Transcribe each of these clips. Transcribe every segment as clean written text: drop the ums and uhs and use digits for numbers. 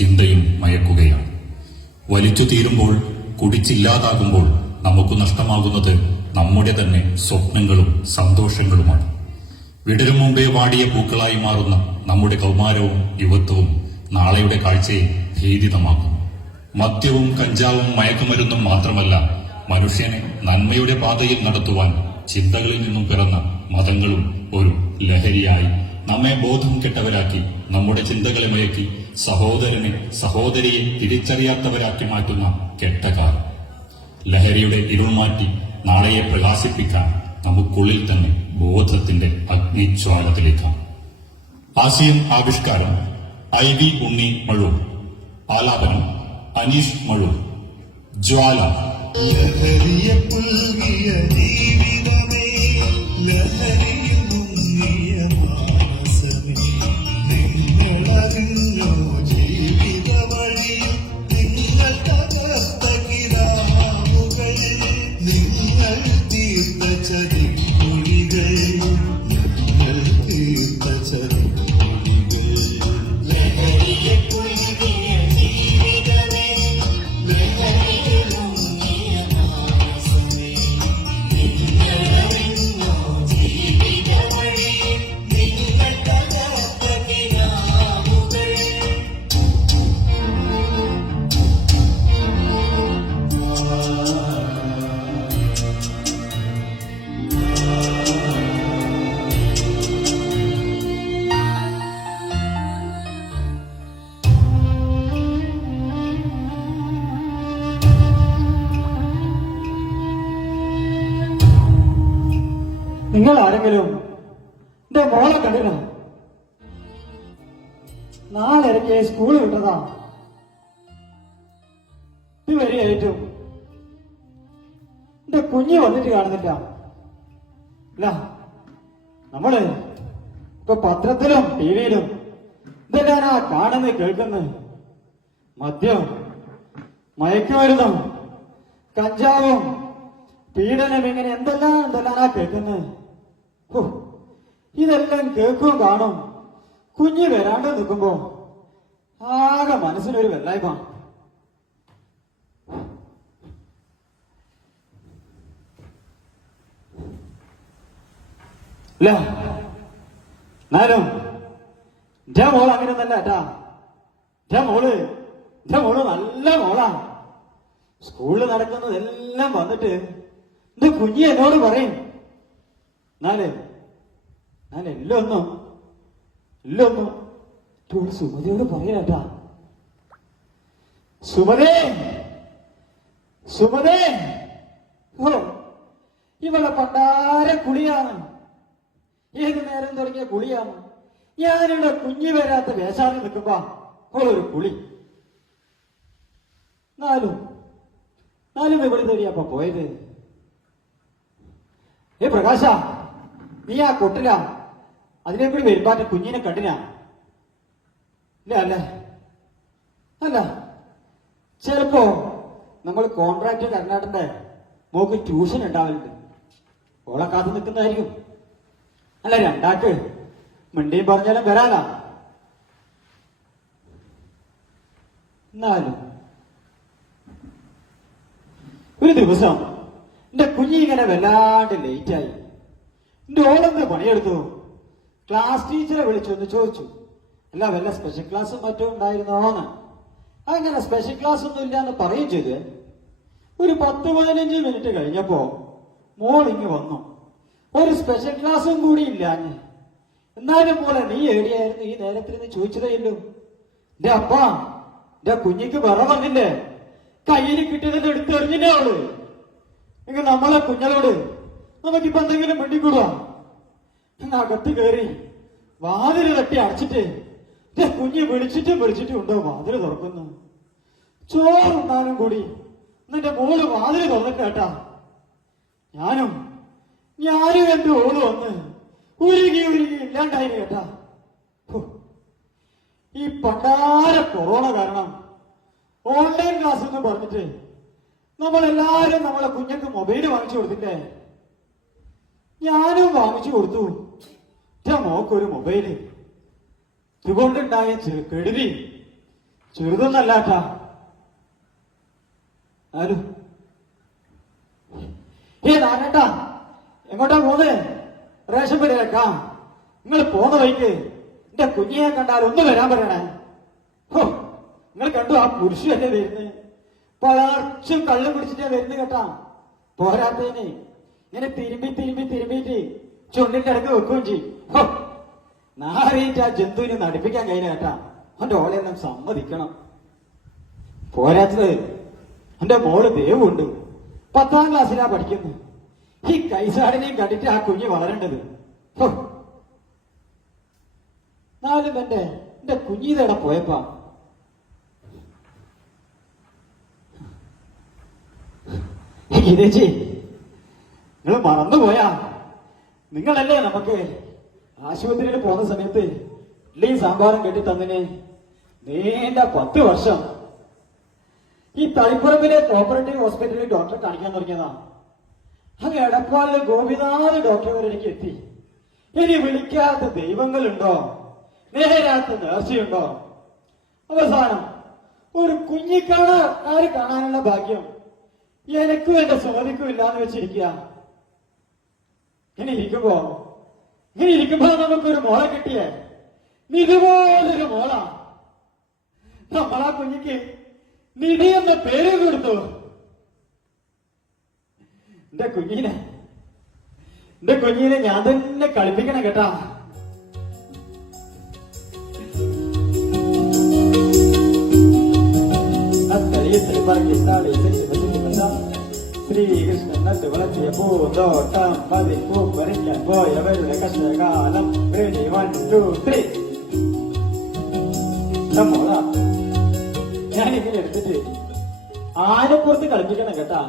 ചിന്തയും മയക്കുകയാണ്. വലിച്ചു തീരുമ്പോൾ, കുടിച്ചില്ലാതാകുമ്പോൾ നമുക്ക് നഷ്ടമാകുന്നത് നമ്മുടെ തന്നെ സ്വപ്നങ്ങളും സന്തോഷങ്ങളുമാണ്. വിടരും മുമ്പേ വാടിയ പൂക്കളായി മാറുന്ന നമ്മുടെ കൗമാരവും യുവത്വവും നാളെയുടെ കാഴ്ചയെ ഭീതിതമാക്കും. മദ്യവും കഞ്ചാവും മയക്കുമരുന്നും മാത്രമല്ല, മനുഷ്യനെ നന്മയുടെ പാതയിൽ നടത്തുവാൻ ചിന്തകളിൽ നിന്നും പിറന്ന മതങ്ങളും ഒരു ലഹരിയായി നമ്മെ ബോധം കെട്ടവരാക്കി, നമ്മുടെ ചിന്തകളെ മയക്കി സഹോദരനെ സഹോദരിയെ തിരിച്ചറിയാത്തവരാക്കി മാറ്റുന്ന കെട്ടകാലം. ലഹരിയുടെ ഇരുൾ മാറ്റി നാളെയെ പ്രകാശിപ്പിക്കാൻ നമുക്കുള്ളിൽ തന്നെ ബോധത്തിന്റെ അഗ്നിജ്വാല തെളിക്കാം. ആശയം ആവിഷ്കാരം IV ഉണ്ണി മഴൂർ. ആലാപനം അനീഷ് മഴൂർ. ജ്വാല. ലഹരിയെ പുൽകിയ ജീവിതമേ, ലഹരിയിൽ മുങ്ങിയ മാനസമേ, നിങ്ങളറിഞ്ഞോ ജീവിത വഴിയിൽ നിങ്ങൾ തകർത്ത കിനാവുകൾ, നിങ്ങൾ തീർത്ത ചതിക്കുഴികൾ, നിങ്ങൾ തീർത്ത ചതിക്കുഴികൾ. ലഹരിയെ പുൽകിയ ജീവിതമേ, ലഹരിയിൽ മുങ്ങിയ മാനസമേ, നിങ്ങളറിഞ്ഞോ ജീവിത വഴിയിൽ നിങ്ങൾ തകർത്ത കിനാവുകൾ. നിങ്ങൾ ആരെങ്കിലും എന്റെ മോളെ കണ്ടില്ല? 4:30 സ്കൂൾ വിട്ടതാ. ഇതുവരെയായിട്ടും എന്റെ കുഞ്ഞ് വന്നിട്ട് കാണുന്നില്ല. അല്ല, നമ്മള് ഇപ്പൊ പത്രത്തിലും ടിവിയിലും ഇതെല്ലാനാ കാണുന്നത് കേൾക്കുന്നത്. മദ്യം, മയക്കുമരുന്നും കഞ്ചാവും പീഡനം, ഇങ്ങനെ എന്തെല്ലാനാ കേൾക്കുന്നത്. ഇതെല്ലാം കേൾക്കും കാണും. കുഞ്ഞ് വരാണ്ട് നിൽക്കുമ്പോ ആകെ മനസ്സിനൊരു വെള്ളായ്മ. അല്ല, എന്നാലും എന്റെ മോൾ അങ്ങനെയൊന്നല്ല ഏട്ടാ. എന്റെ മോള് നല്ല മോളാ. സ്കൂളിൽ നടക്കുന്നതെല്ലാം വന്നിട്ട് എന്റെ കുഞ്ഞി എന്നോട് പറയും. എന്നാലും എല്ലൊന്നും സുമതിയോട് പറയാട്ടാ. സുമതേ, ഓ ഇവളെ പണ്ടാര കുളിയാണ്. ഏത് നേരം തുടങ്ങിയ കുളിയാണ്. ഞാനിവിടെ കുഞ്ഞി വരാത്ത വേഷാതി നിൽക്കുമ്പോ ഓളൊരു കുളി. നാലും ഇവിടെ തരിയപ്പ പോയത്. പ്രകാശ, നീ ആ കൊട്ടില അതിനെ കൂടി വരുമ്പാറ്റ കുഞ്ഞിനെ കണ്ടിനാ? അല്ല, ചിലപ്പോ നമ്മൾ കോൺട്രാക്ട് കർണാടന്റെ മോക്ക് ട്യൂഷൻ ഉണ്ടാവലുണ്ട്. ഓളെ കാത്തു നിൽക്കുന്നതായിരിക്കും. അല്ല, രണ്ടാക്ക് മിണ്ടിയും പറഞ്ഞാലും വരാനാ. എന്നാലും ഒരു ദിവസം എന്റെ കുഞ്ഞിങ്ങനെ വല്ലാണ്ട് ലേറ്റായി. എന്റെ ഓളെന്ത് പണിയെടുത്തു? ക്ലാസ് ടീച്ചറെ വിളിച്ചൊന്ന് ചോദിച്ചു, അല്ല വല്ല സ്പെഷ്യൽ ക്ലാസ്സും മറ്റും ഉണ്ടായിരുന്നോന്ന്. അങ്ങനെ സ്പെഷ്യൽ ക്ലാസ് ഒന്നും ഇല്ലാന്ന് പറയുകയും ചെയ്ത്. ഒരു 10-15 മിനിറ്റ് കഴിഞ്ഞപ്പോ മോളിങ്ങ് വന്നു. ഒരു സ്പെഷ്യൽ ക്ലാസ്സും കൂടി ഇല്ലാഞ്ഞ്. എന്നാലും മോളെ നീ എവിടെയായിരുന്നു ഈ നേരത്തിൽ നിന്ന് ചോദിച്ചതേയുള്ളൂ. എന്റെ അപ്പ, എന്റെ കുഞ്ഞിക്ക് വിറ വന്നില്ലേ? കയ്യിൽ കിട്ടിയതിന്റെ എടുത്തെറിഞ്ഞില്ലേ അവള്? എങ്കിൽ നമ്മളെ കുഞ്ഞളോട് നമുക്കിപ്പോ എന്തെങ്കിലും വേണ്ടിക്കൂടാ? അകത്ത് കയറി വാതില് തട്ടി അടച്ചിട്ട് കുഞ്ഞ് വിളിച്ചിട്ടും ഉണ്ടോ വാതില് തുറക്കുന്നു. ചോറുണ്ടാനും കൂടി എന്നെ മോള് വാതില് തുറന്നിട്ട് കേട്ടാ. ഞാനും എന്റെ ഓള് വന്ന് ഉരുകി ഇല്ലാണ്ടായി കേട്ടാ. ഈ പണ്ടാര കൊറോണ കാരണം ഓൺലൈൻ ക്ലാസ് എന്ന് പറഞ്ഞിട്ട് നമ്മളെല്ലാരും നമ്മളെ കുഞ്ഞക്ക് മൊബൈല് വാങ്ങിച്ചു കൊടുത്തില്ലേ? ഞാനും വാങ്ങിച്ചു കൊടുത്തു. മോക്കൊരു മൊബൈല്. ഇതുകൊണ്ടുണ്ടായ കെടുതി ചെറുതൊന്നല്ലാട്ടാ. ആരും നാരായട്ടാ, എങ്ങോട്ടാ പോന്നെ? റേഷൻ പടിയിലേക്കാ. നിങ്ങൾ പോന്ന വഴിക്ക് എന്റെ കുഞ്ഞിനെ കണ്ടാൽ ഒന്ന് വരാൻ പറയണേ. ഹോ, നിങ്ങൾ കണ്ടു ആ പുരുഷല്ലേ വരുന്നത്? പളർച്ചും കള്ളും പിടിച്ചിട്ടാ വരുന്നത് കേട്ടാ. പോരാത്തതിന് ഇങ്ങനെ തിരുമ്പിട്ട് ചുണ്ടിന്റെ അടുക്ക് വെക്കുകയും ചെയ്യും. ഹോ, നാറിയിട്ട് ആ ജന്തുവിനെ നടിപ്പിക്കാൻ കഴിഞ്ഞ കേട്ടാ. അവന്റെ ഓളെല്ലാം സമ്മതിക്കണം. പോരാത്തത് എന്റെ മോള് ദേവുണ്ട്, 10ാം ക്ലാസ്സിലാ പഠിക്കുന്നത്. ഈ കൈസാടിനെയും കണ്ടിട്ട് ആ കുഞ്ഞ് വളരേണ്ടത്. നാലും എന്റെ കുഞ്ഞിതേടെ പോയപ്പാ. ഗീതേച്ചി, നിങ്ങൾ മറന്നുപോയാ? നിങ്ങളല്ലേ നമുക്ക് ആശുപത്രിയിൽ പോകുന്ന സമയത്ത് ഇഡ്ഡലിയും സാമ്പാറും കെട്ടി തന്നിന് നീണ്ട 10 വർഷം. ഈ തളിപ്പുറമ്പിലെ കോപ്പറേറ്റീവ് ഹോസ്പിറ്റലിൽ ഡോക്ടറെ കാണിക്കാൻ തുടങ്ങിയതാ. അങ്ങ് എടപ്പാളിലെ ഗോപിനാഥ് ഡോക്ടർ വരെ എനിക്ക് എത്തി. ഇനി വിളിക്കാത്ത ദൈവങ്ങളുണ്ടോ, നേരാത്ത നേർച്ചയുണ്ടോ? അവസാനം ഒരു കുഞ്ഞിക്കാര് കാണാനുള്ള ഭാഗ്യം എനിക്കും എന്റെ സുമതിക്കും ഇല്ലാന്ന് വെച്ചിരിക്കുക. ഇങ്ങനെ ഇരിക്കുമ്പോ നമുക്കൊരു മോളെ കിട്ടിയേ. ഇതുപോലൊരു മോളാ. നമ്മളാ കുഞ്ഞിക്ക് നിധി എന്ന പേര് കൊടുത്തു. എന്റെ കുഞ്ഞിനെ ഞാൻ തന്നെ കളിപ്പിക്കണം കേട്ടാ. ശ്രീകൃഷ്ണൻ നട്ട് വളർത്തിയ പൂന്തോട്ടം പതിപ്പൂ പറിക്കാൻ പോയവരുടെ കഷ്ടകാലം. 1 2 3. മോളാ, ഞാനിങ്ങനെ എടുത്തിട്ട് ആനപ്പുറത്ത് കളിപ്പിക്കണം കേട്ടാ.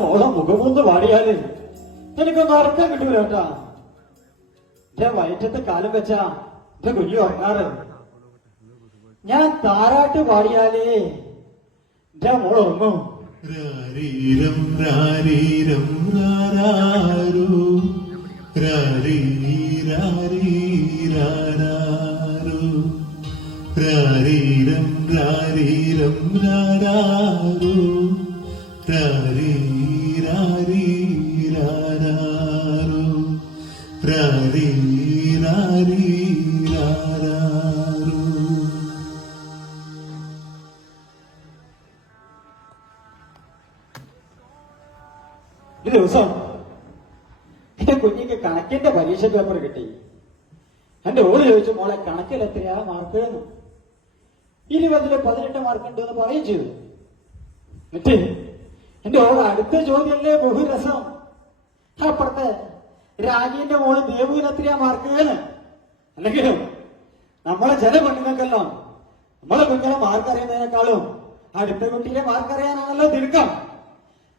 മോളെ മുഖമൊന്ന് പാടിയാല് എനിക്കൊന്ന് ഉറക്കം കിട്ടൂല കേട്ടാ. എന്റെ വയറ്റത്ത് കാലം വെച്ചാ എന്റെ കുഞ്ഞു ഉറങ്ങാറ്. ഞാൻ താരാട്ട് പാടിയാലേ എന്റെ മോൾ ഉറങ്ങും. രാരീരം രാരീരം രാരാരോ രാരീരാരീരാരോ രാരീരം രാരീരം രാരാരോ രാരീരാരീരാരോ രാരീരാരീരാരോ. ഒരു ദിവസം എന്റെ കുഞ്ഞിക്ക് കണക്കിന്റെ പരീക്ഷ പേപ്പർ കിട്ടി. എന്റെ ഓള് ചോദിച്ചു, മോളെ കണക്കിൽ എത്രയാ മാർക്ക് എന്ന്. 20ൽ 18 മാർക്ക് ഉണ്ട് എന്ന് പറയുകയും ചെയ്തു. എന്നിട്ട് എന്റെ ഓള് അടുത്ത ചോദ്യമല്ലേ ബഹുരസം. അപ്പുറത്തെ രാജീന്റെ മോള് ദേവുവിന് എത്രയാ മാർക്ക് എന്ന്. അല്ലെങ്കിലും നമ്മളെ ചില പെണ്ണുങ്ങൾക്കെല്ലാം നമ്മളെ കുഞ്ഞിനെ മാർക്ക് അറിയുന്നതിനേക്കാളും അടുത്ത കുട്ടിയെ മാർക്ക് അറിയാനാണല്ലോ തിരുക്കം.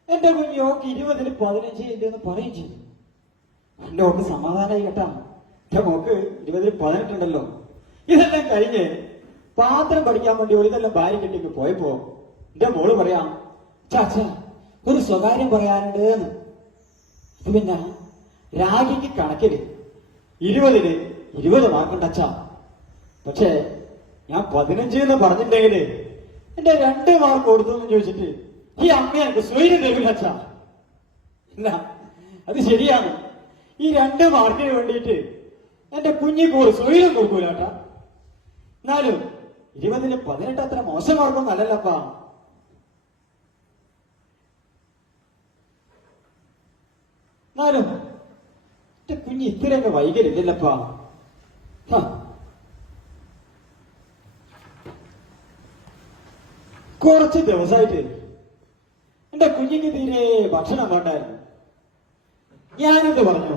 എന്റെ കുഞ്ഞോക്ക് 20ൽ 15 എന്ന് പറയും ചെയ്തു. എന്റെ ഓക്ക് സമാധാനമായി കേട്ടാ. എന്റെ മോക്ക് 20ൽ 18 ഉണ്ടല്ലോ. ഇതെല്ലാം കഴിഞ്ഞ് പാത്രം പഠിക്കാൻ വേണ്ടി ഇതെല്ലാം ഭാര്യ കെട്ടിക്ക് പോയപ്പോ എന്റെ മോള് പറയാം, ചാച്ച ഒരു സ്വകാര്യം പറയാനുണ്ട് എന്ന്. അത് പിന്നെ രാഗിക്ക് കണക്കില് 20ൽ 20 മാർക്കുണ്ട് അച്ഛാ. പക്ഷേ ഞാൻ 15 എന്ന് പറഞ്ഞിട്ടുണ്ടെങ്കില് എന്റെ 2 മാർക്ക് കൊടുത്തു എന്ന് ചോദിച്ചിട്ട് ഈ അമ്മ എനിക്ക് സ്വൈര്യം തരൂല അച്ഛാ. ഇല്ല, അത് ശരിയാണ്. ഈ 2 മാർക്കിന് വേണ്ടിയിട്ട് എന്റെ കുഞ്ഞിക്ക് ഒരു സ്വൈര്യം കൊടുക്കൂല കേട്ടാ. എന്നാലും 20ൽ 18 അത്ര മോശം മാർക്കൊന്നും അല്ലല്ലപ്പാ. എന്നാലും എന്റെ കുഞ്ഞ് ഇത്രയൊക്കെ വൈകലില്ലല്ലപ്പാ. കുറച്ച് ദിവസമായിട്ട് എന്റെ കുഞ്ഞിക്ക് തീരെ ഭക്ഷണം വേണ്ടായിരുന്നു. ഞാനെന്ത് പറഞ്ഞു,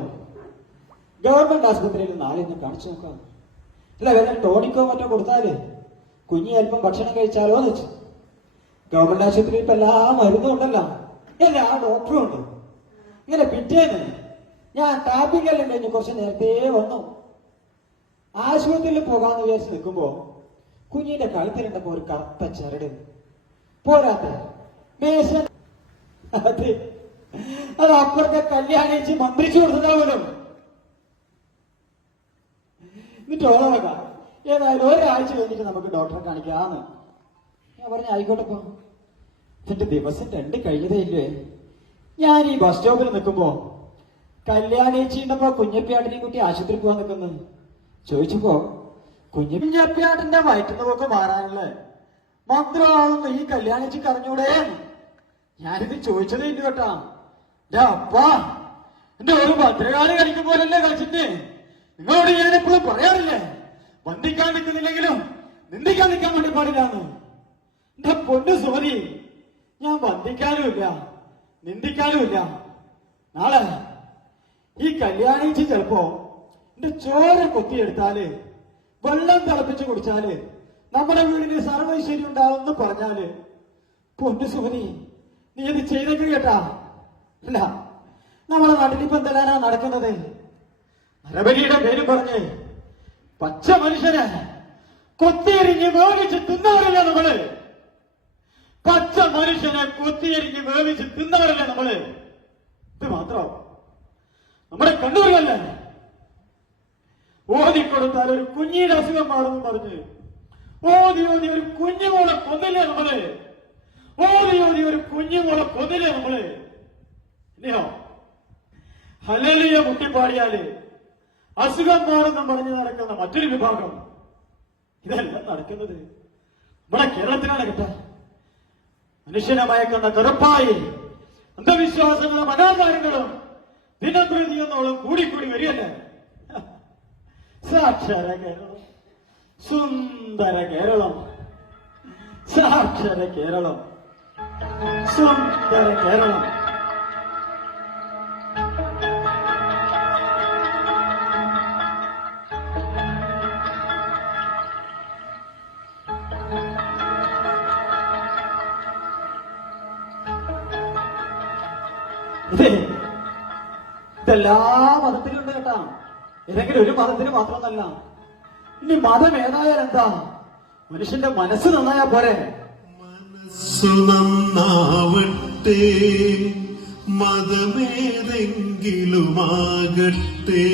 ഗവൺമെന്റ് ആശുപത്രിയിൽ നാളെ ഒന്ന് കാണിച്ചു നോക്കാം. അല്ല, വല്ല ടോണിക്കോ മറ്റോ കൊടുത്താല് കുഞ്ഞി അല്പം ഭക്ഷണം കഴിച്ചാലോ എന്ന് വെച്ചു. ഗവൺമെന്റ് ആശുപത്രിയിൽ ഇപ്പൊ എല്ലാ മരുന്നും ഉണ്ടല്ലോ, എല്ലാ ഡോക്ടറും ഉണ്ട്. ഇങ്ങനെ പിറ്റേന്ന് ഞാൻ ടാപ്പിക്കെല്ലാം കഴിഞ്ഞ് കുറച്ച് നേരത്തെ വന്നു. ആശുപത്രിയിൽ പോകാന്ന് വിചാരിച്ച് നിൽക്കുമ്പോ കുഞ്ഞിന്റെ കഴുത്തിലുണ്ടപ്പോ ഒരു കറുത്ത ചരട് പോരാത്ത മേശ. അത് അത് അപ്പുറത്തെ കല്യാണിച്ച് മന്ത്രിച്ചു കൊടുത്തതാവല്ലോ. എന്നിട്ട് ഓളവക ഏതായാലും ഒരാഴ്ച കഴിഞ്ഞിട്ട് നമുക്ക് ഡോക്ടറെ കാണിക്കാന്ന് ഞാൻ പറഞ്ഞ ആയിക്കോട്ടെപ്പോ. എന്നിട്ട് ദിവസം 2 കഴിഞ്ഞതേ ഇല്ലേ. ഞാൻ ഈ ബസ് സ്റ്റോപ്പിൽ നിൽക്കുമ്പോ കല്യാണിച്ചിണ്ടപ്പോ കുഞ്ഞപ്പിയാട്ടിനെ കുട്ടി ആശുപത്രി പോവാൻ നിൽക്കുന്നു. ചോദിച്ചപ്പോ കുഞ്ഞപ്പിയാട്ടിന്റെ വയറ്റുന്നതൊക്കെ മാറാനുള്ള മന്ത്രമാണെന്ന് ഈ കല്യാണിച്ചിക്ക് അറിഞ്ഞൂടെ. ഞാനിത് ചോദിച്ചതേ ഇല്ല കേട്ടാ. അപ്പാ എന്റെ ഒരു ഭദ്രകാലി കളിക്കും പോലല്ലേ കളിച്ചിട്ട്. നിങ്ങളോട് ഞാൻ എപ്പോഴും പറയാറില്ലേ, വന്ദിക്കാൻ നിൽക്കുന്നില്ലെങ്കിലും നിന്ദിക്കാൻ നിൽക്കാൻ വേണ്ടി പാടില്ലാന്ന്. എന്റെ പൊന്നു സുമതി, ഞാൻ വന്ദിക്കാനുമില്ല നിന്ദിക്കാനുമില്ല. നാളെ ഈ കല്യാണിച്ച് ചിലപ്പോ എന്റെ ചോര കൊത്തിയെടുത്താല് വെള്ളം തിളപ്പിച്ച് കുടിച്ചാല് നമ്മുടെ വീടിന് സർവൈശ്വര്യം ഉണ്ടാവുമെന്ന് പറഞ്ഞാല് പൊന്നു സുമതി നീ ഇത് ചെയ്തേക്ക് കേട്ടാ. അല്ല, നമ്മളെ നാട്ടിലിപ്പോ എന്തെല്ലാനാ നടക്കുന്നത്? നരബലിയുടെ പേര് പറഞ്ഞ് പച്ച മനുഷ്യനെ കൊത്തിയെരിഞ്ഞ് വേവിച്ച് തിന്നവരല്ലേ നമ്മള്. പച്ച മനുഷ്യനെ കൊത്തിയെരിഞ്ഞ് വേവിച്ച് തിന്നവരല്ലേ നമ്മള്. ഇത് മാത്രം നമ്മുടെ കണ്ണൂരിലല്ലേ ഓതിക്കൊടുത്താൽ ഒരു കുഞ്ഞിയുടെ അസുഖം മാറുമെന്ന് പറഞ്ഞ് ഓതി ഓതി ഒരു കുഞ്ഞുമോളെ കൊന്നില്ലേ നമ്മള്. ഓതി ഓതി ഒരു കുഞ്ഞുമോളെ കൊന്നില്ലേ നമ്മള്. ഇല്ലയോ ഹല്ലേലൂയ മുട്ടിപ്പാടിയാല് അസുഖം മാറുന്ന പറഞ്ഞ് നടക്കുന്ന മറ്റൊരു വിഭാഗം. ഇതെല്ലാം നടക്കുന്നത് നമ്മുടെ കേരളത്തിലാണ് കേട്ട. മനുഷ്യനെ മയക്കുന്ന കറുപ്പായി അന്ധവിശ്വാസങ്ങളും അനാചാരങ്ങളും ദിനപ്രതിയെന്നോളം കൂടിക്കൂടി വരികയല്ലേ. സാക്ഷര കേരളം, സുന്ദര കേരളം, സാക്ഷര കേരളം, സുന്ദര കേരളം. ഇതെല്ലാ മതത്തിലുണ്ട് കേട്ടാ. ഏതെങ്കിലും ഒരു മതത്തിന് മാത്രമൊന്നല്ല. ഇനി മതം ഏതായാലും എന്താ, മനുഷ്യന്റെ മനസ്സ് നന്നായാ പോരെ. മനസ്സു നന്നാവട്ടെ, മതമേതെങ്കിലുമാകട്ടെ,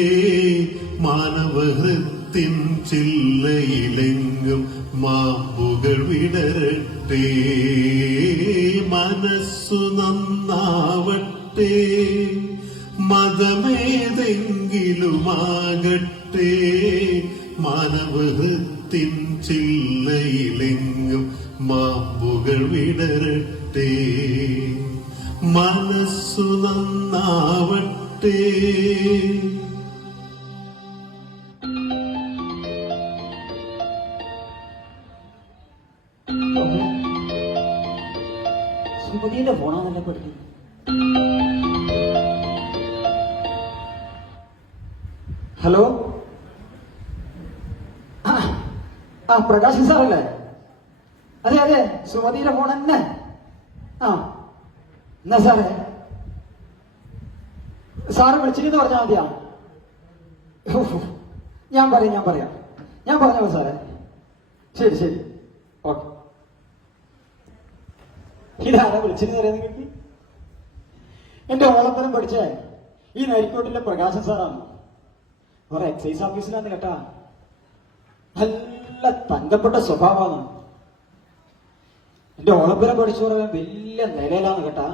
മാനവഹൃത്തിൻ ചില്ലയിലെങ്കും മാമ്പുകൾ വിടരട്ടെ. മനസ്സു നന്നാവട്ടെ, മതമേതെങ്കിലുമാകട്ടെ, മാനവഹൃത്തിൻ ചില്ലയിലെങ്കും മാമ്പുകൾ വിടരട്ടെ. മനസ്സു നന്നാവട്ടെ. സുമതിയുടെ ഫോണാന്നല്ലേ പഠിക്കുന്നത്. ഹലോ, ആ പ്രകാശ് സാറല്ലേ? അതെ അതെ, സുമതിയുടെ ഫോൺ തന്നെ. ആ എന്നാ സാറേ, സാറ് വിളിച്ചിട്ട് പറഞ്ഞാൽ മതിയാ. ഞാൻ പറഞ്ഞോളൂ സാറേ. ശരി ശരി, ഓക്കെ. ഇതാരാ വിളിച്ചിട്ട് തരാം നിങ്ങൾക്ക്? എന്റെ ഓളപ്പനം പഠിച്ച ഈ നരിക്കോട്ടിലെ പ്രകാശൻ സാറാണ്. കുറെ എക്സൈസ് ഓഫീസിലാണ് കേട്ടാ. നല്ല തങ്കപ്പെട്ട സ്വഭാവമാണ്. എന്റെ ഓളപ്പനം പഠിച്ചു പറയാൻ വലിയ നിലയിലാണ് കേട്ടാ.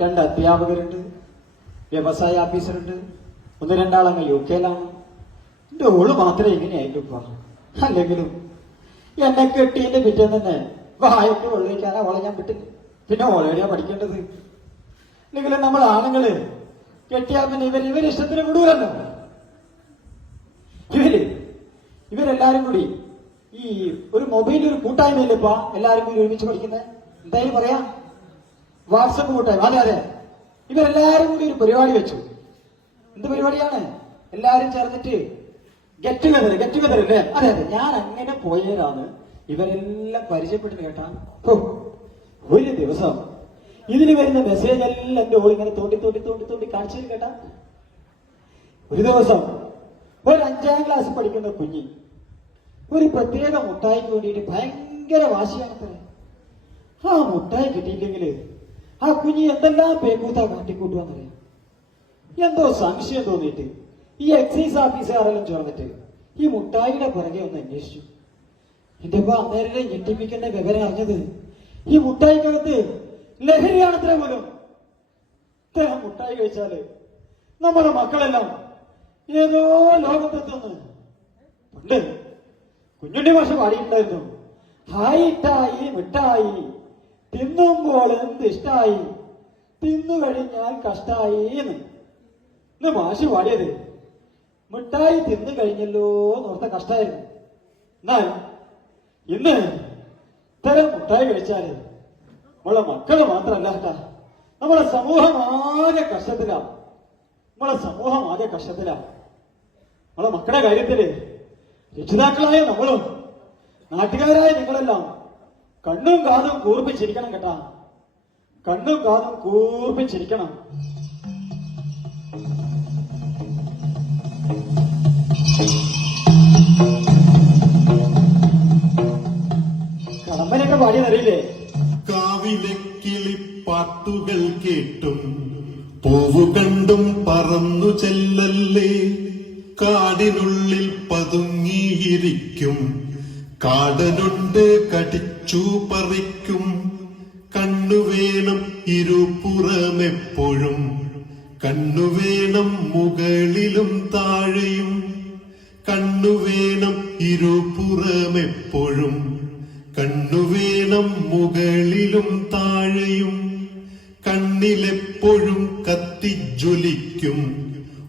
2 അധ്യാപകരുണ്ട്, വ്യവസായ ഓഫീസറുണ്ട്, 1-2 ആളങ്ങ് UK എന്റെ ഓള് മാത്രമേ ഇങ്ങനെയായിട്ടുപ്പ. അല്ലെങ്കിലും എന്നെ കെട്ടിന്റെ പിറ്റേന്ന് തന്നെ വായിട്ട് വെള്ളിക്കാനാ ഓളെ ഞാൻ വിട്ടില്ല. പിന്നെ ഓളെവിടെയാ പഠിക്കേണ്ടത്? അല്ലെങ്കിൽ നമ്മൾ ആണുങ്ങള് കെട്ടിയാൽ പിന്നെ ഇവരിഷ്ടത്തിന് വിടൂലല്ലോ. ഇവരെല്ലാരും കൂടി ഈ ഒരു മൊബൈൽ ഒരു കൂട്ടായ്മയില്ല ഇപ്പൊ എല്ലാരും കൂടി ഒരുമിച്ച് പഠിക്കുന്നത്. എന്തായാലും പറയാ, വാട്സപ്പ് കൂട്ടായ്മ. അതെ അതെ, ഇവരെല്ലാരും കൂടി ഒരു പരിപാടി വെച്ചു. എന്ത് പരിപാടിയാണ്? എല്ലാരും ചേർന്നിട്ട് ഗെറ്റ് ടുഗദർ അല്ലേ? അതെ അതെ, ഞാൻ അങ്ങനെ പോയവരാണ് ഇവരെല്ലാം പരിചയപ്പെട്ടിട്ട് കേട്ടാ. ഒരു ദിവസം ഇതിന് വരുന്ന മെസ്സേജ് എല്ലാം എന്റെ ഓളിങ്ങനെ തോണ്ടി കാണിച്ചു കേട്ടാ. ഒരു ദിവസം ഒരു 5ാം ക്ലാസ് പഠിക്കുന്ന കുഞ്ഞി ഒരു പ്രത്യേക മുട്ടായിക്ക് വേണ്ടിയിട്ട് ഭയങ്കര വാശിയാണത്രേ. ആ മുട്ടായി കിട്ടിയില്ലെങ്കിൽ ആ കുഞ്ഞി എന്തെല്ലാം പേക്കൂത്താ കാട്ടിക്കൂട്ടുവെന്നറിയാം. എന്തോ സംശയം തോന്നിയിട്ട് ഈ എക്സൈസ് ഓഫീസുകാരെല്ലാം ചേർന്നിട്ട് ഈ മുട്ടായിയുടെ പുറകെ ഒന്ന് അന്വേഷിച്ചു. എന്റെ അപ്പൊ അന്നേരം ഞെട്ടിപ്പിക്കുന്ന വിവരം അറിഞ്ഞത് ഈ മുട്ടായിക്കകത്ത് ലഹരിയാണത്രേ പോലും. ഇത്തരം മുട്ടായി കഴിച്ചാല് നമ്മുടെ മക്കളെല്ലാം ഏതോ ലോകത്തെത്തുന്നു. പണ്ട് കുഞ്ഞുണ്ണി ഭാഷ പാടിയിട്ടുണ്ടായിരുന്നു, ഹായിട്ടായി മിഠായി തിന്നുമ്പോൾ എന്ത് ഇഷ്ടായി തിന്നു കഴിഞ്ഞാൽ കഷ്ടായി എന്ന്. ഇന്ന് ഭാഷ പാടിയത് മിഠായി തിന്നു കഴിഞ്ഞല്ലോ എന്നോർത്ത കഷ്ടായിരുന്നു. എന്നാൽ ഇന്ന് ഇത്തരം മുട്ടായി കഴിച്ചാല് നമ്മളെ മക്കള് മാത്രമല്ല കേട്ടാ, നമ്മളെ സമൂഹമാകെ കഷ്ടത്തിലാണ്. നമ്മളെ മക്കളുടെ കാര്യത്തില് രക്ഷിതാക്കളായ നമ്മളും നാട്ടുകാരായ നിങ്ങളെല്ലാം കണ്ണും കാതും കൂർപ്പിച്ചിരിക്കണം കേട്ടാ, കണ്ണും കാതും കൂർപ്പിച്ചിരിക്കണം. കടമ്പനൊക്കെ പാടിയെന്നറിയില്ലേ? കാവിലെ കിളിപ്പാട്ടുകൾ കേട്ടും പൂവു കണ്ടും പറന്നു ചെല്ലല്ലേ, കാടിനുള്ളിൽ പതുങ്ങിയിരിക്കും കാടനുണ്ട് കടിച്ചു പറിക്കും. കണ്ണുവേണം ഇരുപുറമെപ്പോഴും, കണ്ണുവേണം മുകളിലും താഴെയും. കണ്ണുവേണം ഇരുപുറമെപ്പോഴും, കണ്ണുവേണം മുകളിലും താഴെയും. കണ്ണിലെപ്പോഴും കത്തിജ്വലിക്കും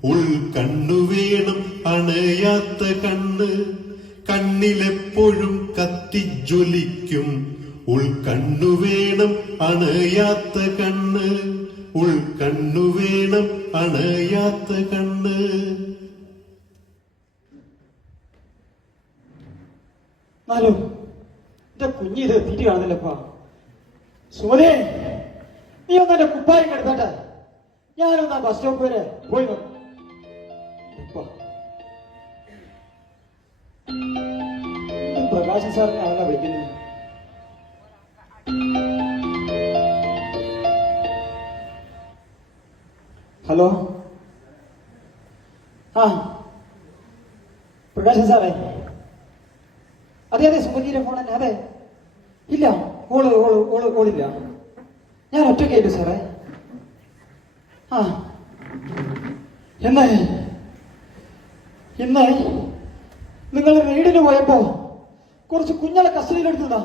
ഉൾക്കണ്ണുവേണം അണയാത്ത കണ്ണ്. കണ്ണിലെപ്പോഴും കത്തിജ്വലിക്കും ഉൾക്കണ്ണുവേണം അണയാത്ത കണ്ണ്. ഉൾക്കണ്ണുവേണം അണയാത്ത കണ്ണ്. എന്നാലും എന്റെ കുഞ്ഞിത് എത്തിയിട്ട് കാണുന്നില്ലപ്പാ. സുമതേ, നീ ഒന്നെ കുപ്പായം എടുത്തട്ടെ, ഞാനൊന്നാ ബസ് സ്റ്റോപ്പ് വരെ പോയി നോക്കാം. പ്രകാശൻ സാറിനെ അവനെ വിളിക്കുന്നു. ഹലോ, ആ പ്രകാശൻ സാറേ. അതെ അതെ, സുമതിയുടെ ഫോൺ തന്നെ. അതെ, ഇല്ല, ഓളില്ല, ഞാൻ ഒറ്റയ്ക്കായിട്ട് സാറേ. ആ ഇന്ന് നിങ്ങൾ റെയ്ഡിന് പോയപ്പോ കുറച്ച് കുഞ്ഞളെ കസ്റ്റഡിയിലെടുത്തതാ.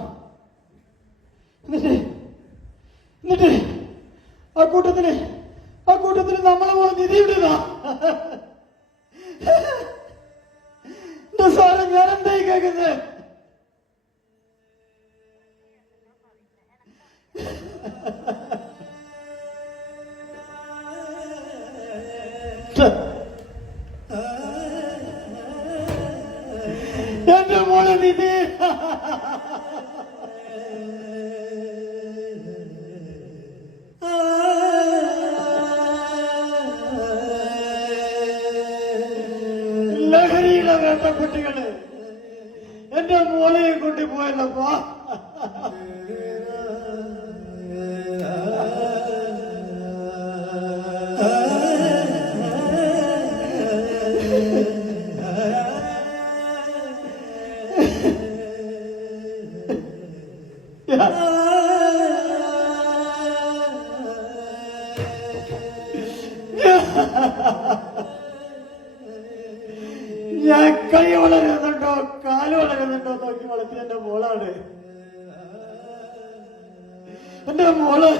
എന്നിട്ട് ആ കൂട്ടത്തില് നമ്മളെ പോലെ നിധി വിടുന്ന സാറേ, ഞാൻ എന്തായി കേൾക്കുന്നത്? എന്റെ മോളെ നിധി ലഹരിയിലെ വേണ്ട കുട്ടികള് എന്റെ മോളെയും കൊണ്ടുപോയല്ലപ്പാ. ഞാൻ കൈ വളരുന്നുണ്ടോ കാല് വളരുന്നുണ്ടോ നോക്കി വളർത്തിയ എന്റെ മോളാണ്. എന്റെ മോള്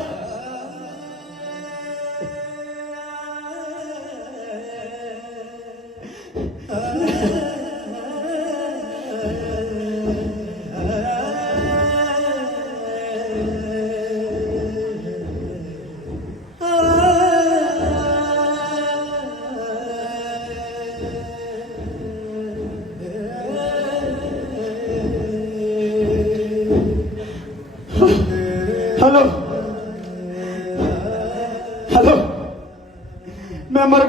ഹലോ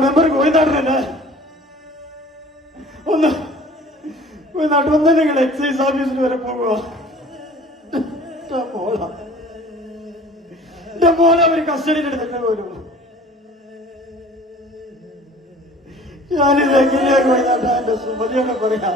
മെമ്പർ ഗോവിന്ദാടനല്ലേ? ഒന്ന് നാട്ടു ഒന്ന് നിങ്ങൾ എക്സൈസ് ഓഫീസിൽ വരെ പോകുക. എന്റെ മോനെ അവർ കസ്റ്റഡിയിലെടുത്തിട്ട് പോലും ഞാനിത് എങ്ങനെയാണ് വൈകാട്ടാ എന്റെ സുമതിയോടെ പറയാ.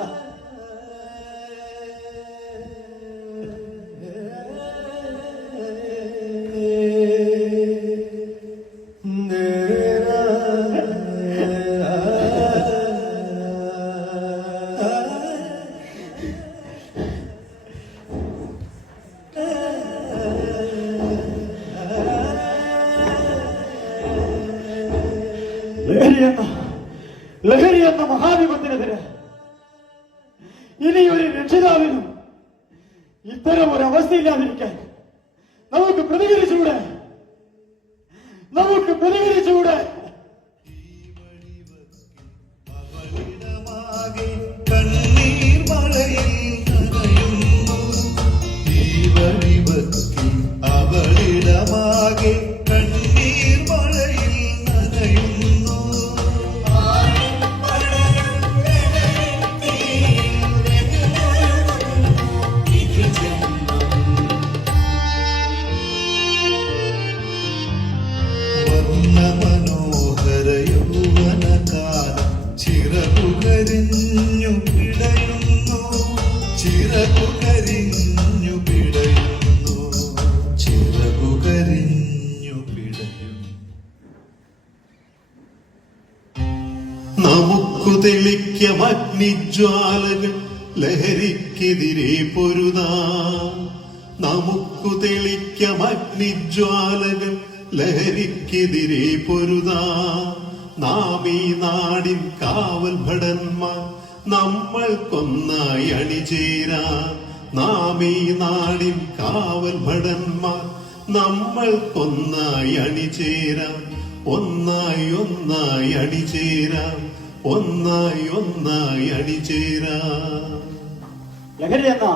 ലഹരി എന്ന മഹാവിപത്തിനെതിരെ ഇനി ഒരു രക്ഷിതാവിനും ഇത്തരം ഒരു അവസ്ഥയില്ലാതിരിക്കാൻ നമുക്ക് പ്രതികരിച്ചുകൂടെ? നമുക്ക് പ്രതികരിച്ചുകൂടെ? കണ്ണീർ മഴയിൽ നനയുന്നു, അവളിടമാകെ കണ്ണീർ മഴയിൽ നനയുന്നു. മനോഹര യൗവനകാലം ചിറകുകരിഞ്ഞു പിടയുന്നു, ചിറകുകരിഞ്ഞു പിടയുന്നു, ചിറകുകരിഞ്ഞു പിടയുന്നു. നമുക്കു തെളിക്കാം അഗ്നിജ്വാലകൾ ലഹരിക്കെതിരെ പൊരുതാം. നമുക്കു തെളിക്കാം അഗ്നിജ്വാലകൾ ലഹരിക്കെതിരെ പൊരുതാം. നാം ഈ നാടിൻ കാവൽ ഭടന്മാർ നമ്മൾക്കൊന്നായി അണിചേരാം. നാം ഈ നാടിൻ കാവൽ ഭടന്മാർ നമ്മൾക്കൊന്നായി അണിചേരാം. ഒന്നായി ഒന്നായി അണിചേരാം, ഒന്നായി ഒന്നായി അണിചേരാം. ലഹരി എന്ന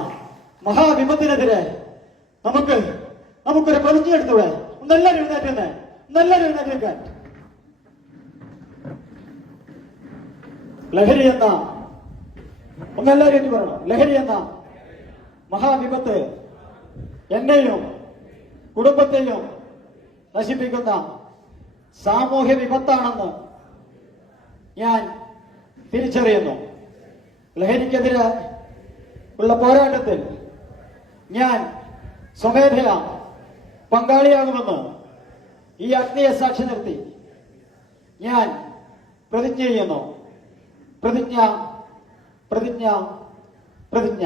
മഹാവിപത്തിനെതിരെ നമുക്കൊരു പ്രതിജ്ഞയെടുത്തൂടെ? ഒന്നെല്ലാരും എഴുന്നേറ്റുന്നേ, ഒന്നെല്ലാരും എഴുന്നേറ്റേക്കാൻ. ലഹരി എന്ന ഒന്നെല്ലാരും എന്ന് പറയണം. ലഹരി എന്ന മഹാവിപത്ത് എന്നെയും കുടുംബത്തെയും നശിപ്പിക്കുന്ന സാമൂഹ്യ വിപത്താണെന്ന് ഞാൻ തിരിച്ചറിയുന്നു. ലഹരിക്കെതിരെ ഉള്ള പോരാട്ടത്തിൽ ഞാൻ സ്വമേധയാ പങ്കാളിയാകുമെന്ന് ഈ അഗ്നിയെ സാക്ഷി നിർത്തി ഞാൻ പ്രതിജ്ഞ ചെയ്യുന്നു. പ്രതിജ്ഞ പ്രതിജ്ഞ പ്രതിജ്ഞ.